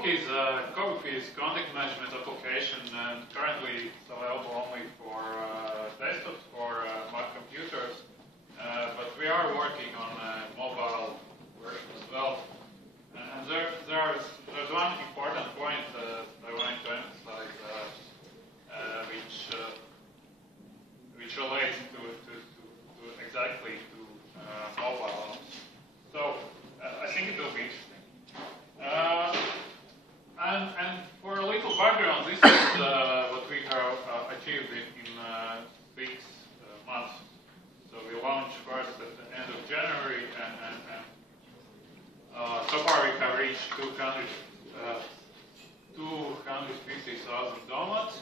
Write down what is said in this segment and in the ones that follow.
Cobook is contact management application, and currently it's available only for desktops, for Mac computers. But we are working on a mobile version as well. And there's one important point I wanted to emphasize, which relates to exactly to mobile. So I think it will be interesting. And for a little background, this is what we have achieved in 6 months. So we launched first at the end of January, and so far we have reached 250,000 downloads.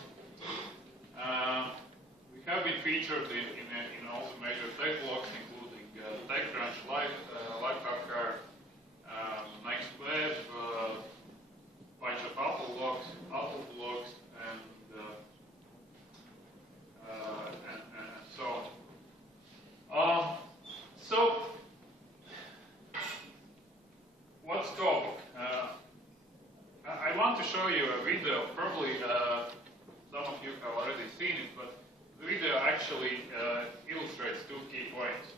We have been featured in all the major tech blogs, including TechCrunch, Lifehacker, NextWeb, bunch of Apple blogs, and so on. So, what's Cobook? I want to show you a video. Probably some of you have already seen it, but the video actually illustrates 2 key points.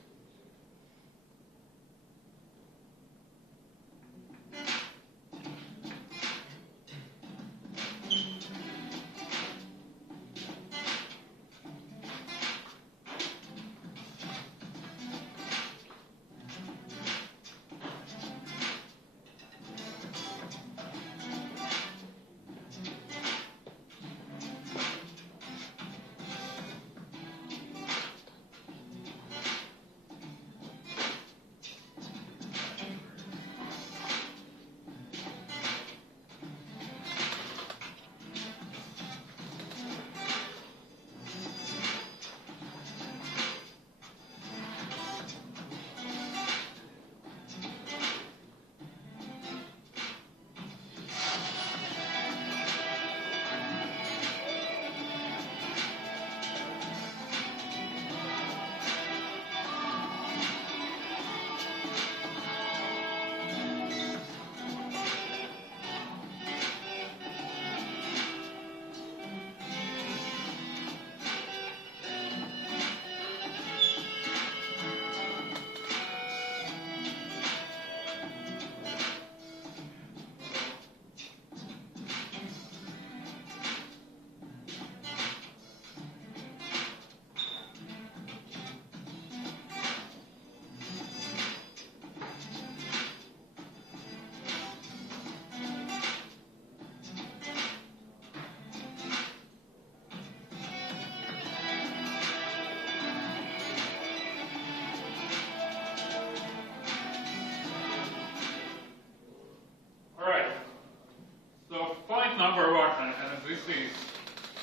Number 1, and this is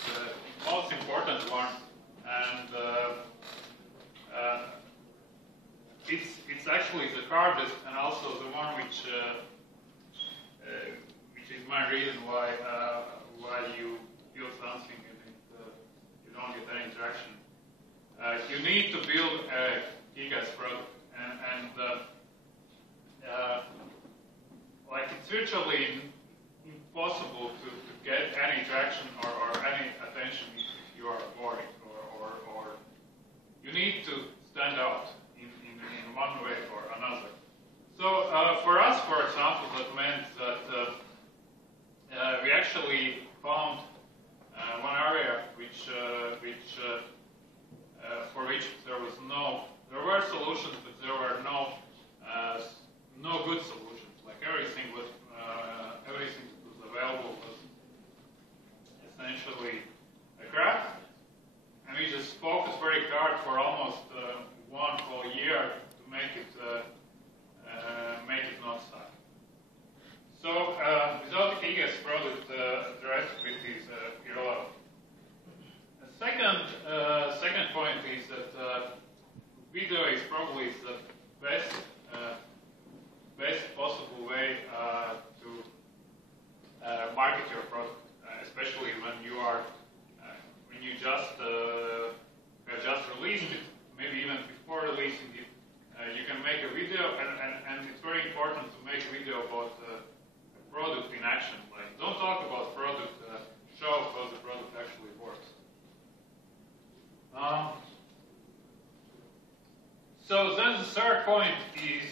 the most important one, and it's actually the hardest, and also the one which is my reason why you build something and you don't get any traction. You need to build a gigas product, and like it's virtually impossible to get any traction or any attention if you are boring, or you need to stand out in one way or another. So for us, for example, that meant that we actually found one area for which there were solutions, but there were no good solutions. Like everything that was available was essentially a crap, and we just focused very hard for almost 1 whole year to make it not suck. So without the gigas product, the rest of it is irrelevant. The second point is that video is probably the best possible way to market your product, especially when you just released it, maybe even before releasing it. You can make a video, and it's very important to make a video about a product in action. Like, don't talk about product, show how the product actually works. So then the third point is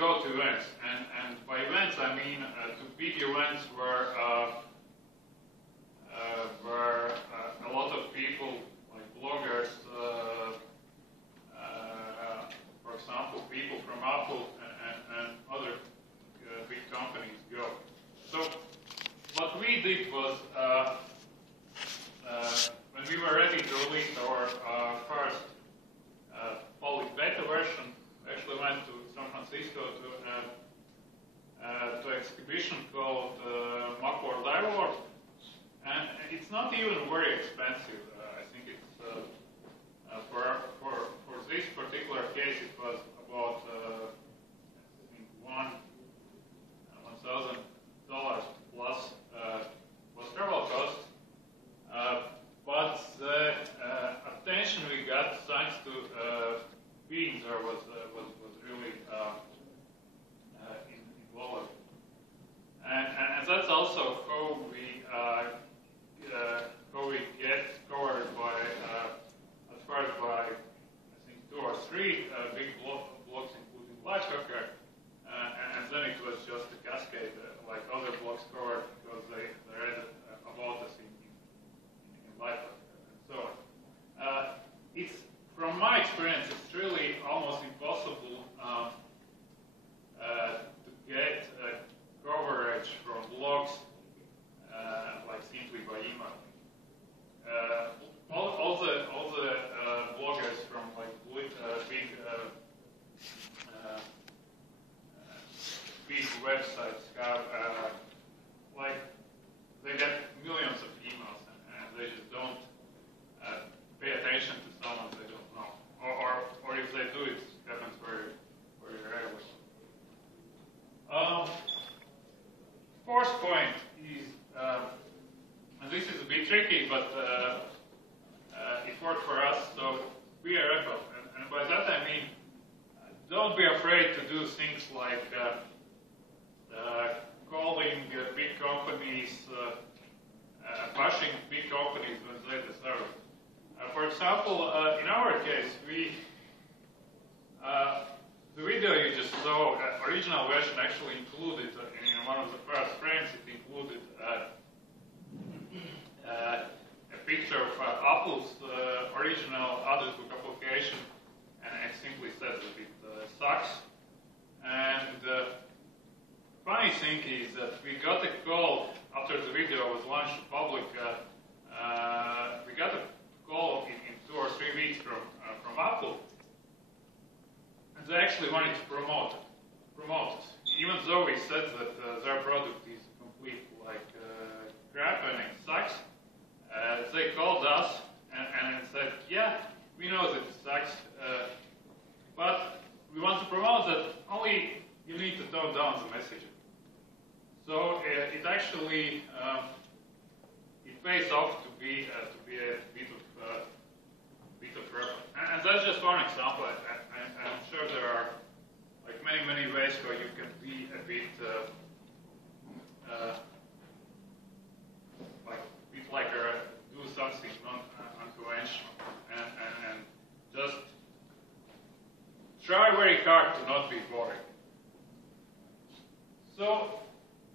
go to events, and by events I mean to big events where a lot of people, like bloggers, for example, people from Apple and other big companies go. So what we did was when we were ready to release our first public beta version, we actually went to San Francisco to an exhibition called Mac World iWorld, and it's not even very expensive. I think it's for this particular case it was about $1,000 plus travel costs. But the attention we got thanks to being there was really involved, and that's also how we get covered by at first by I think 2 or 3 big blogs, including Lifehacker, and then it was just a cascade like other blogs covered because they read about us in Lifehacker and so on. It's from my experience, it's really almost impossible to get coverage from blogs like simply by email. All the bloggers from like big websites have like they get millions of emails and they just don't pay attention to someone they don't know, or if they do, it happens very very rarely. Fourth point is, and this is a bit tricky, but it worked for us. So be a rebel, and by that I mean don't be afraid to do things like calling big companies, bashing big companies when they deserve it. For example, in our case, the video you just saw, original version actually included, in one of the first frames, it included a picture of Apple's original address book application, and it simply says that it sucks. And the funny thing is that we got a call after the video was launched to public. We got a call in 2 or 3 weeks from Apple, and they actually wanted to promote it, even though we said that their product is complete like crap and it sucks. They called us and said, yeah, we know that it sucks, but we want to promote that, only you need to tone down the messaging. So it actually it pays off to be a bit of rebel. And that's just one example. I'm sure there are like many ways where you can be a bit do something unconventional and just try very hard to not be boring. So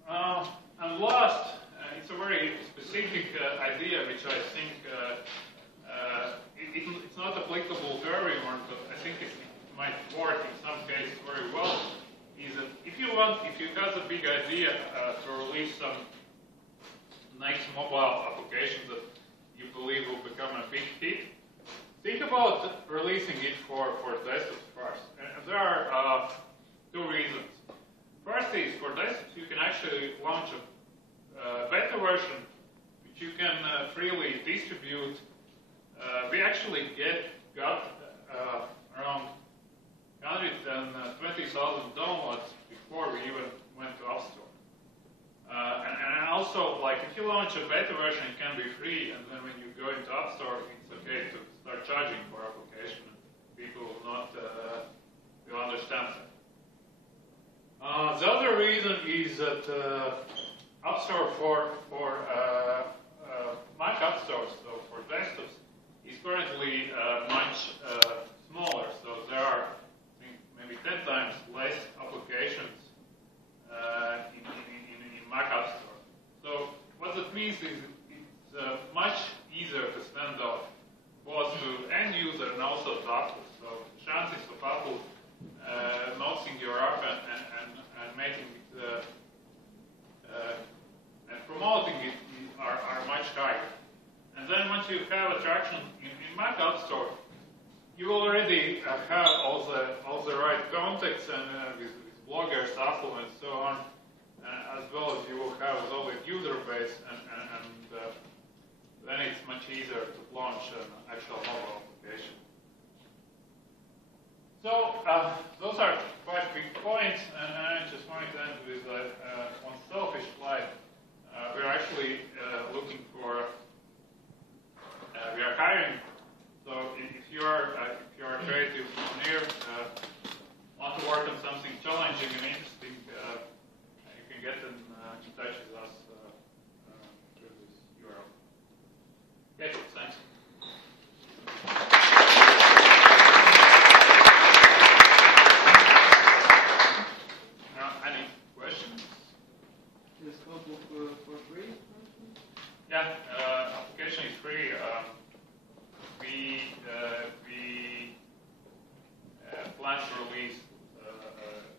and last, it's a very specific idea which I think it's not applicable to everyone, but I think it might work in some cases very well. Is that if you have a big idea to release some nice mobile application that you believe will become a big hit, think about releasing it for desktops first. And there are 2 reasons. First is for desktops you can actually launch a beta version which you can freely distribute. We actually got around 120,000 downloads before we even went to App Store. And also, like, if you launch a beta version, it can be free, and then when you go into App Store, it's okay to start charging for application. People will understand that. The other reason is that App Store for Mac App Store, so for desktops, is currently much smaller. So there are, I think, maybe 10 times less applications in Mac App Store. So what that means is it's much easier to stand up both to end user and also to Apple. So the chances of Apple noticing your app and making it and promoting it are much higher. And then once you have traction in Mac App Store, you already have all the right contacts and with bloggers, Apple, and so on, as well as you will have a solid user base, and then it's much easier to launch an actual mobile application. So those are quite big points, and I just wanted to end with one selfish slide. We're actually looking for, we are hiring. So if you are a creative engineer, want to work on something challenging and interesting, you can get in touch with us through this URL. Okay, thanks. Any questions? Is Cobook for free? Yeah, application is free. We plan to release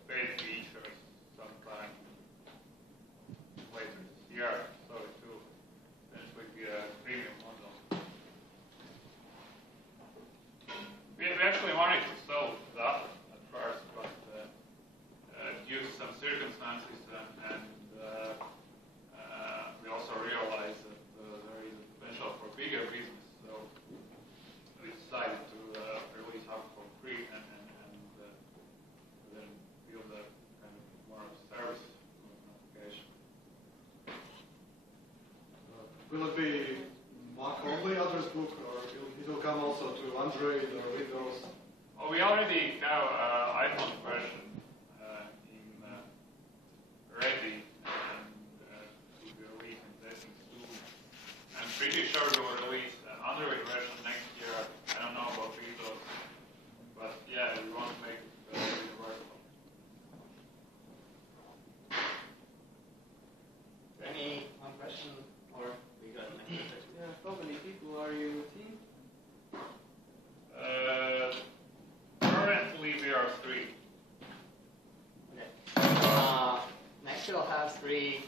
paid features sometime later this year, so it will eventually be a premium model. We actually wanted to sell that at first, but due to some circumstances and we also realized that there is a potential for bigger business, so we decided to release Hub for free and then build a kind of more of a service application. Will it be Mac only address book, or it will come also to Android or Windows? Well, we already have iPhone version ready, and will be released in testing soon. I'm pretty sure we will release an Android version next year. I don't know about Windows, but yeah, we want to make it universal. Any one question, or we got next question? Yeah, how many people are you team? Currently, we are 3. Okay. Next we'll have 3